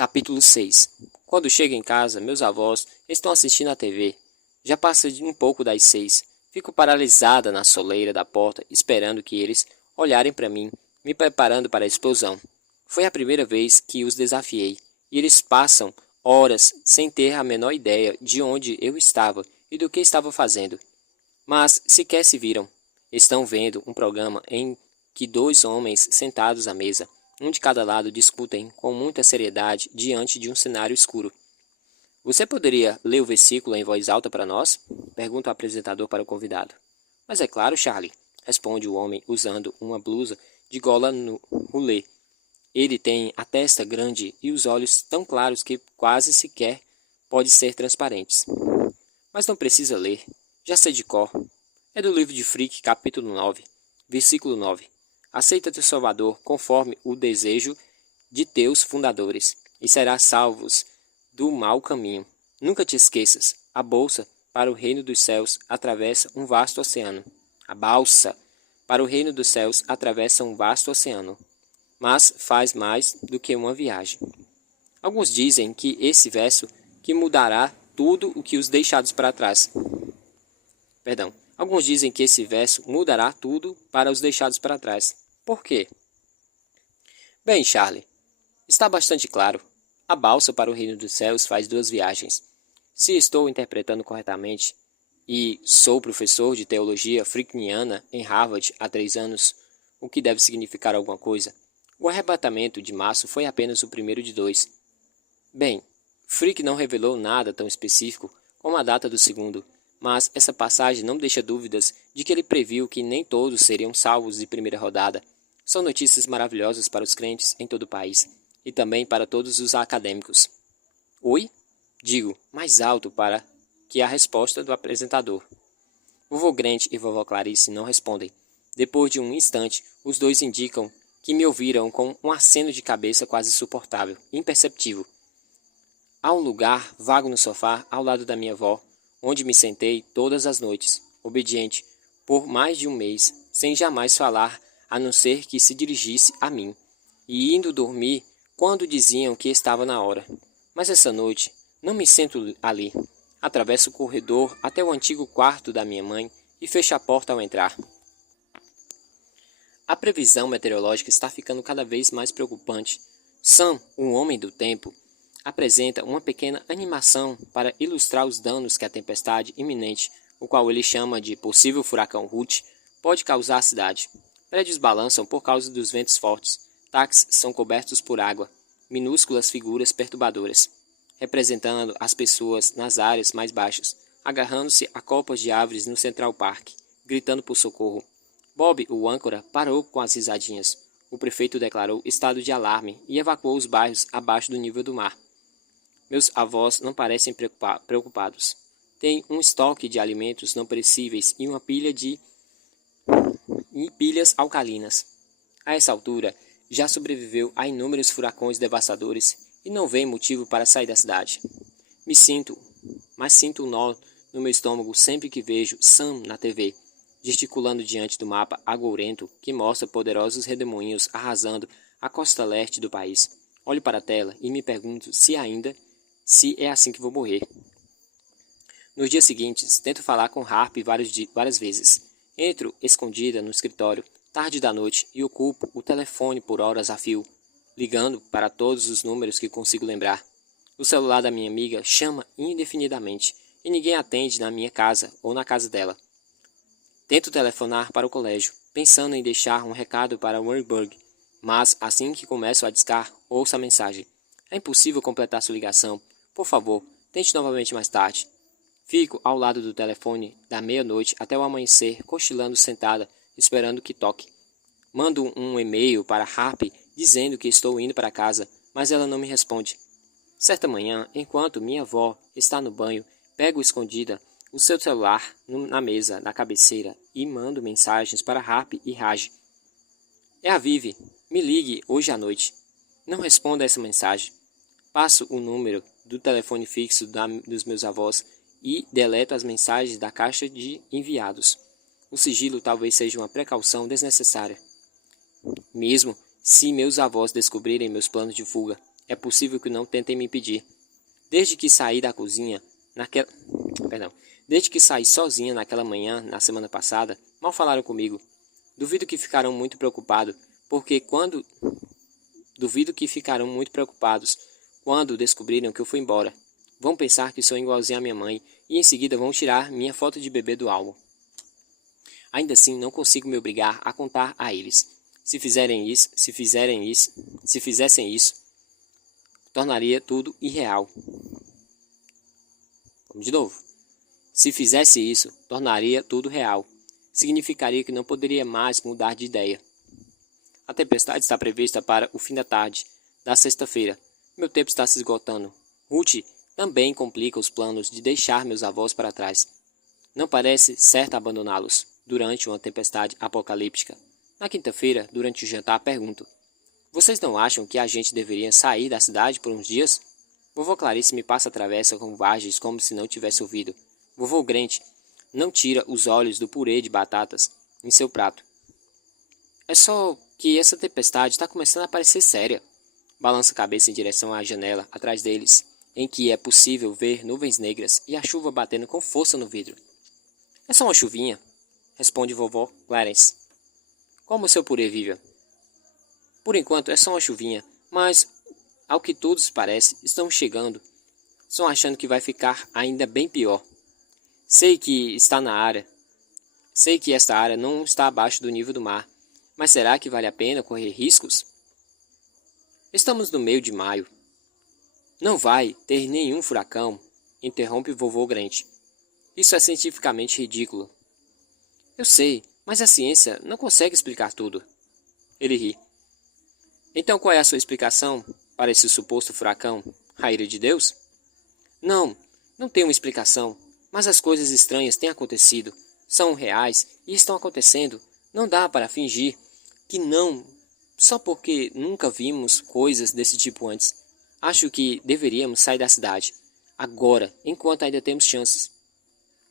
Capítulo 6. Quando chego em casa, meus avós estão assistindo a TV. Já passa de um pouco das 6. Fico paralisada na soleira da porta, esperando que eles olharem para mim, me preparando para a explosão. Foi a primeira vez que os desafiei, e eles passam horas sem ter a menor ideia de onde eu estava e do que estava fazendo. Mas sequer se viram. Estão vendo um programa em que dois homens sentados à mesa, um de cada lado, discutem com muita seriedade diante de um cenário escuro. Você poderia ler o versículo em voz alta para nós? Pergunta o apresentador para o convidado. Mas é claro, Charlie, responde o homem usando uma blusa de gola rolê. Ele tem a testa grande e os olhos tão claros que quase sequer pode ser transparentes. Mas não precisa ler. Já sei de cor. É do livro de Frick, capítulo 9, versículo 9. Aceita teu Salvador conforme o desejo de teus fundadores, e serás salvos do mau caminho. Nunca te esqueças, a bolsa para o reino dos céus atravessa um vasto oceano. A balsa para o reino dos céus atravessa um vasto oceano, mas faz mais do que uma viagem. Alguns dizem que esse verso que mudará tudo o que os deixados para trás. Alguns dizem que esse verso mudará tudo para os deixados para trás. Por quê? Bem, Charlie, está bastante claro. A balsa para o reino dos céus faz duas viagens. Se estou interpretando corretamente, e sou professor de teologia frickniana em Harvard há 3 anos, o que deve significar alguma coisa, o arrebatamento de março foi apenas o primeiro de 2. Bem, Frick não revelou nada tão específico como a data do segundo, mas essa passagem não deixa dúvidas de que ele previu que nem todos seriam salvos de primeira rodada. São notícias maravilhosas para os crentes em todo o país, e também para todos os acadêmicos. Oi? Digo, mais alto para que a resposta do apresentador. Vovô Grant e vovó Clarice não respondem. Depois de um instante, os dois indicam que me ouviram com um aceno de cabeça quase suportável, imperceptível. Há um lugar vago no sofá ao lado da minha avó, onde me sentei todas as noites, obediente, por mais de um mês, sem jamais falar, a não ser que se dirigisse a mim, e indo dormir quando diziam que estava na hora. Mas essa noite não me sento ali. Atravesso o corredor até o antigo quarto da minha mãe e fecho a porta ao entrar. A previsão meteorológica está ficando cada vez mais preocupante. Sam, um homem do tempo, apresenta uma pequena animação para ilustrar os danos que a tempestade iminente, o qual ele chama de possível furacão Ruth, pode causar à cidade. Prédios balançam por causa dos ventos fortes. Táxis são cobertos por água. Minúsculas figuras perturbadoras, representando as pessoas nas áreas mais baixas, agarrando-se a copas de árvores no Central Park, gritando por socorro. Bob, o âncora, parou com as risadinhas. O prefeito declarou estado de alarme e evacuou os bairros abaixo do nível do mar. Meus avós não parecem preocupados. Têm um estoque de alimentos não perecíveis e uma pilha de pilhas alcalinas. A essa altura, já sobreviveu a inúmeros furacões devastadores e não vem motivo para sair da cidade. Sinto um nó no meu estômago sempre que vejo Sam na TV, gesticulando diante do mapa agourento que mostra poderosos redemoinhos arrasando a costa leste do país. Olho para a tela e me pergunto se é assim que vou morrer. Nos dias seguintes, tento falar com Harp várias vezes. Entro escondida no escritório, tarde da noite, e ocupo o telefone por horas a fio, ligando para todos os números que consigo lembrar. O celular da minha amiga chama indefinidamente, e ninguém atende na minha casa ou na casa dela. Tento telefonar para o colégio, pensando em deixar um recado para Warburg, mas assim que começo a discar, ouço a mensagem. É impossível completar sua ligação. Por favor, tente novamente mais tarde. Fico ao lado do telefone da meia-noite até o amanhecer, cochilando sentada, esperando que toque. Mando um e-mail para Harp dizendo que estou indo para casa, mas ela não me responde. Certa manhã, enquanto minha avó está no banho, pego escondida o seu celular na mesa da cabeceira e mando mensagens para Harp e Raj. É a Vivi. Me ligue hoje à noite. Não responda essa mensagem. Passo o número do telefone fixo dos meus avós e deleto as mensagens da caixa de enviados. O sigilo talvez seja uma precaução desnecessária. Mesmo se meus avós descobrirem meus planos de fuga, é possível que não tentem me impedir. Desde que saí da cozinha, desde que saí sozinha naquela manhã, na semana passada, mal falaram comigo. Duvido que ficaram muito preocupados, quando descobrirem que eu fui embora. Vão pensar que sou igualzinho à minha mãe e em seguida vão tirar minha foto de bebê do álbum. Ainda assim, não consigo me obrigar a contar a eles. Se fizessem isso, tornaria tudo irreal. Vamos de novo. Se fizesse isso, tornaria tudo real. Significaria que não poderia mais mudar de ideia. A tempestade está prevista para o fim da tarde da sexta-feira. Meu tempo está se esgotando. Ruth também complica os planos de deixar meus avós para trás. Não parece certo abandoná-los durante uma tempestade apocalíptica. Na quinta-feira, durante o jantar, pergunto: vocês não acham que a gente deveria sair da cidade por uns dias? Vovó Clarice me passa a travessa com vagens como se não tivesse ouvido. Vovô Grant não tira os olhos do purê de batatas em seu prato. É só que essa tempestade está começando a parecer séria. Balança a cabeça em direção à janela atrás deles, em que é possível ver nuvens negras e a chuva batendo com força no vidro. É só uma chuvinha, responde vovó Clarence. Como o seu purê, Vivian? Por enquanto é só uma chuvinha, mas, ao que tudo parece, estão chegando. Estão achando que vai ficar ainda bem pior. Sei que esta área não está abaixo do nível do mar, mas será que vale a pena correr riscos? Estamos no meio de maio. Não vai ter nenhum furacão, interrompe vovô Grant. Isso é cientificamente ridículo. Eu sei, mas a ciência não consegue explicar tudo. Ele ri. Então qual é a sua explicação para esse suposto furacão? A ira de Deus? Não tenho uma explicação, mas as coisas estranhas têm acontecido, são reais e estão acontecendo. Não dá para fingir que não, só porque nunca vimos coisas desse tipo antes. Acho que deveríamos sair da cidade, agora, enquanto ainda temos chances.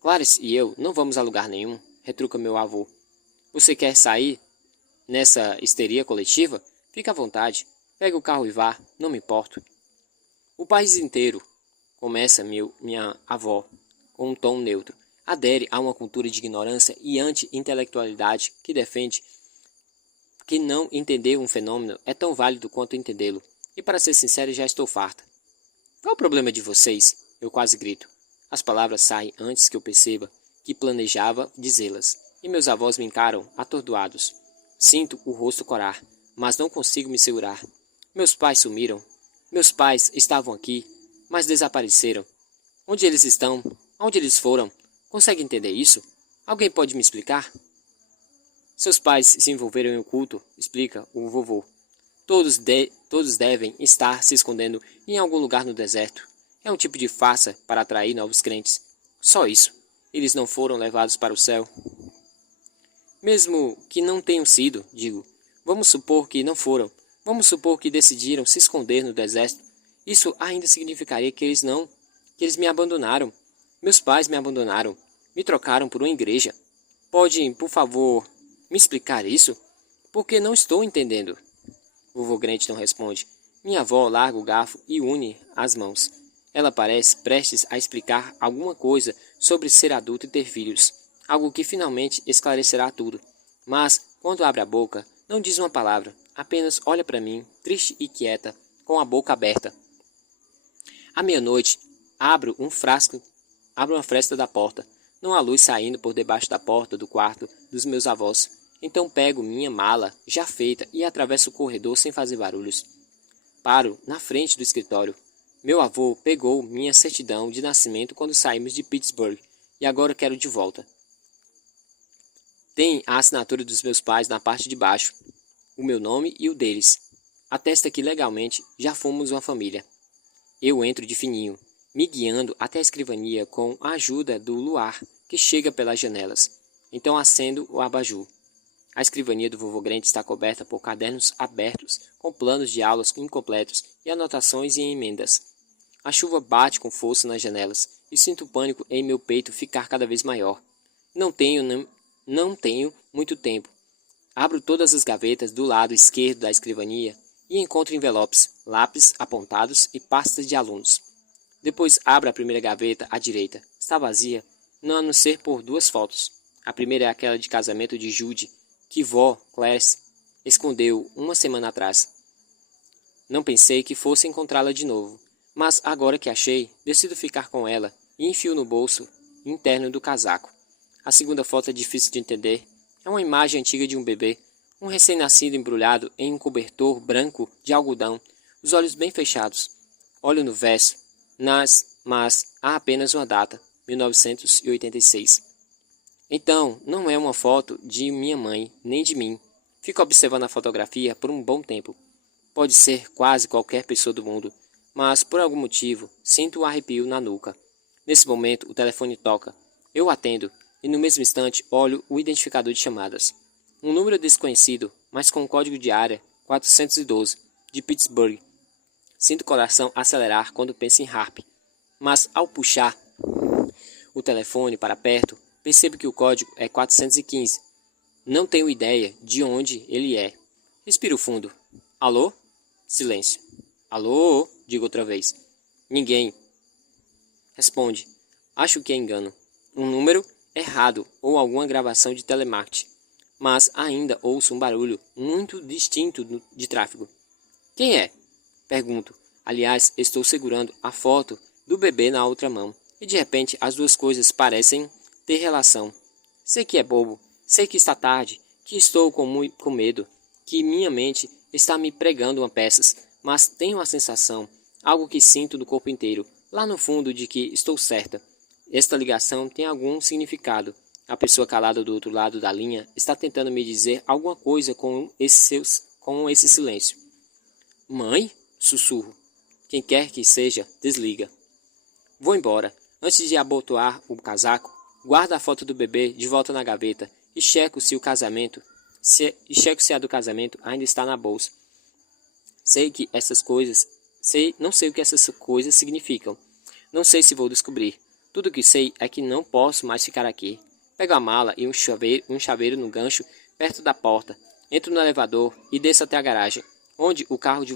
Clarice e eu não vamos a lugar nenhum, retruca meu avô. Você quer sair nessa histeria coletiva? Fica à vontade, pega o carro e vá, não me importo. O país inteiro, começa minha avó, com um tom neutro, adere a uma cultura de ignorância e anti-intelectualidade que defende que não entender um fenômeno é tão válido quanto entendê-lo. E para ser sincero, já estou farta. Qual o problema de vocês? Eu quase grito. As palavras saem antes que eu perceba que planejava dizê-las, e meus avós me encaram atordoados. Sinto o rosto corar, mas não consigo me segurar. Meus pais sumiram. Meus pais estavam aqui, mas desapareceram. Onde eles estão? Onde eles foram? Consegue entender isso? Alguém pode me explicar? Seus pais se envolveram em um culto, explica o vovô. Todos devem estar se escondendo em algum lugar no deserto. É um tipo de farsa para atrair novos crentes. Só isso. Eles não foram levados para o céu. Mesmo que não tenham sido, digo. Vamos supor que não foram. Vamos supor que decidiram se esconder no deserto. Isso ainda significaria que eles me abandonaram. Meus pais me abandonaram. Me trocaram por uma igreja. Pode, por favor, me explicar isso? Porque não estou entendendo. Vovô Grant não responde. Minha avó larga o garfo e une as mãos. Ela parece prestes a explicar alguma coisa sobre ser adulto e ter filhos. Algo que finalmente esclarecerá tudo. Mas, quando abre a boca, não diz uma palavra. Apenas olha para mim, triste e quieta, com a boca aberta. À meia-noite, abro uma fresta da porta. Não há luz saindo por debaixo da porta do quarto dos meus avós. Então pego minha mala, já feita, e atravesso o corredor sem fazer barulhos. Paro na frente do escritório. Meu avô pegou minha certidão de nascimento quando saímos de Pittsburgh, e agora quero de volta. Tem a assinatura dos meus pais na parte de baixo, o meu nome e o deles. Atesta que legalmente já fomos uma família. Eu entro de fininho, me guiando até a escrivania com a ajuda do luar que chega pelas janelas. Então acendo o abajur. A escrivania do vovô Grant está coberta por cadernos abertos, com planos de aulas incompletos e anotações e emendas. A chuva bate com força nas janelas e sinto o pânico em meu peito ficar cada vez maior. Não tenho muito tempo. Abro todas as gavetas do lado esquerdo da escrivania e encontro envelopes, lápis apontados e pastas de alunos. Depois abro a primeira gaveta à direita. Está vazia, não a não ser por 2 fotos. A primeira é aquela de casamento de Jude, que vó Clarice escondeu 1 semana atrás. Não pensei que fosse encontrá-la de novo, mas agora que achei, decido ficar com ela e enfio no bolso interno do casaco. A segunda foto é difícil de entender. É uma imagem antiga de um bebê, um recém-nascido embrulhado em um cobertor branco de algodão, os olhos bem fechados. Olho no verso, mas há apenas uma data, 1986. Então, não é uma foto de minha mãe, nem de mim. Fico observando a fotografia por um bom tempo. Pode ser quase qualquer pessoa do mundo, mas por algum motivo sinto um arrepio na nuca. Nesse momento, o telefone toca. Eu atendo e no mesmo instante olho o identificador de chamadas. Um número desconhecido, mas com código de área 412, de Pittsburgh. Sinto o coração acelerar quando penso em Harp, mas ao puxar o telefone para perto, percebo que o código é 415. Não tenho ideia de onde ele é. Respiro fundo. Alô? Silêncio. Alô? Digo outra vez. Ninguém responde. Acho que é engano. Um número errado ou alguma gravação de telemarketing. Mas ainda ouço um barulho muito distinto de tráfego. Quem é? Pergunto. Aliás, estou segurando a foto do bebê na outra mão. E de repente as duas coisas parecem ter relação. Sei que é bobo. Sei que está tarde. Que estou com medo. Que minha mente está me pregando uma peças. Mas tenho a sensação, algo que sinto no corpo inteiro, lá no fundo, de que estou certa. Esta ligação tem algum significado. A pessoa calada do outro lado da linha está tentando me dizer alguma coisa com esse silêncio. Mãe? Sussurro. Quem quer que seja, desliga. Vou embora. Antes de abotoar o casaco, guardo a foto do bebê de volta na gaveta e checo se a do casamento ainda está na bolsa. Não sei o que essas coisas significam. Não sei se vou descobrir. Tudo o que sei é que não posso mais ficar aqui. Pego a mala e um chaveiro no gancho perto da porta. Entro no elevador e desço até a garagem, onde o carro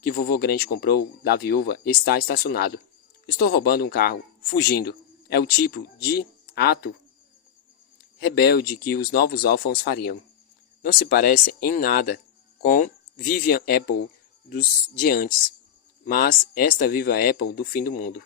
que vovô Grande comprou da viúva está estacionado. Estou roubando um carro, fugindo. É o tipo de ato rebelde que os novos órfãos fariam. Não se parece em nada com Vivian Apple de antes, mas esta Vivian Apple do fim do mundo.